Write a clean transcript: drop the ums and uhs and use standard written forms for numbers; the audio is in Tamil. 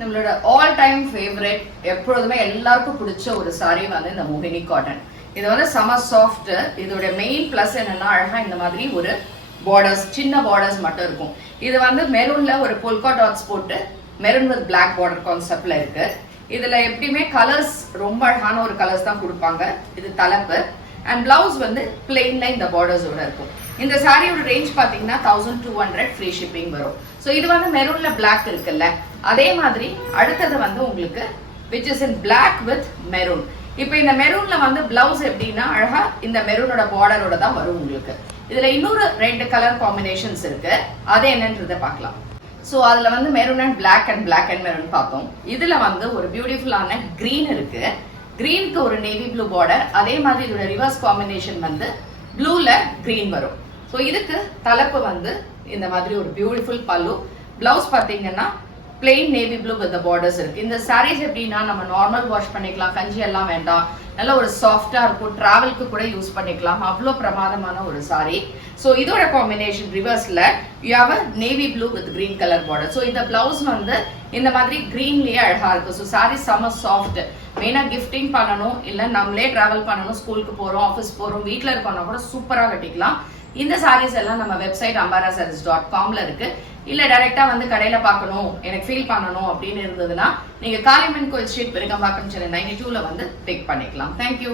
நம்மளோட ஆல் டைம் ஃபேவரட் எப்பொழுதுமே எல்லாருக்கும் பிடிச்ச ஒரு சாரி வந்து இந்த மோகினி காட்டன். இது வந்து சம சாஃப்ட். இதோட மெயின் பிளஸ் என்னன்னா அழகா இந்த மாதிரி ஒரு பார்டர்ஸ், சின்ன பார்டர்ஸ் மட்டும் இருக்கும். இது வந்து மெரூன்ல ஒரு பொல்கா டாட்ஸ் போட்டு மெரூன் வித் பிளாக் பார்டர் கான்செப்ட்ல இருக்கு. இதுல எப்படியுமே கலர்ஸ் ரொம்ப அழகான ஒரு கலர்ஸ் தான் கொடுப்பாங்க. இது தலைப்பு அண்ட் பிளவுஸ் வந்து பிளெயின்ல இந்த பார்டர்ஸோட இருக்கும். இந்த சாரியோட ரேஞ்ச் பாத்தீங்கன்னா 1200 ஃப்ரீ ஷிப்பிங் வரும். ஸோ இது வந்து மெரூன்ல பிளாக் இருக்குல்ல, அதே மாதிரி அடுத்தது வந்து உங்களுக்கு which is in black with maroon. இப்போ இந்த மெரூன்ல வந்து பிளவுஸ் எப்படின்னா அழகா இந்த மெரூனோட பார்டரோட தான் வரும் உங்களுக்கு. இதுல இன்னொரு 2 கலர் காம்பினேஷன்ஸ் இருக்கு, அது என்னன்றதை பார்க்கலாம். ஸோ அதுல வந்து maroon and black and maroon பார்த்தோம். இதுல வந்து ஒரு பியூட்டிஃபுல்லான கிரீன் இருக்கு. கிரீனுக்கு ஒரு நேவி ப்ளூ பார்டர், அதே மாதிரி இதோட ரிவர்ஸ் காம்பினேஷன் வந்து ப்ளூல கிரீன் வரும். ஸோ இதுக்கு தலைப்பு வந்து இந்த மாதிரி ஒரு பியூட்டிஃபுல் பல்லு. பிளவுஸ் பார்த்தீங்கன்னா plain navy blue with borders இருக்கு. இந்த சாரீஸ் எப்படின்னா நம்ம நார்மல் வாஷ் பண்ணிக்கலாம், கஞ்சி எல்லாம் வேண்டாம், நல்ல ஒரு சாஃப்டா இருக்கும், டிராவலுக்கு கூட யூஸ் பண்ணிக்கலாம். அவ்வளோ பிரமாதமான ஒரு சாரி. ஸோ இதோட காம்பினேஷன் ரிவர்ஸ்ல you have a navy blue with green colour border. So இந்த பிளவுஸ் வந்து இந்த மாதிரி கிரீன்லயே அழகா இருக்கும். ஸோ சாரி செம சாஃப்ட். மெயினா கிஃப்டிங் பண்ணணும், இல்ல நம்மளே டிராவல் பண்ணணும், ஸ்கூலுக்கு போறோம், ஆஃபீஸ் போறோம், வீட்டில் இருக்கோம்னா கூட சூப்பரா கட்டிக்கலாம். இந்த சாரீஸ் எல்லாம் நம்ம வெப்சைட் ambarasarees.comல இருக்கு. இல்ல டைரக்டா வந்து கடையில பார்க்கணும், எனக்கு ஃபீல் பண்ணணும் அப்படின்னு இருந்ததுன்னா நீங்க காளியம்மன் கோயில் ஸ்ட்ரீட் பெருகம்பாக்கம் சென்னை 92ல வந்து பிக் பண்ணிக்கலாம். தேங்க்யூ.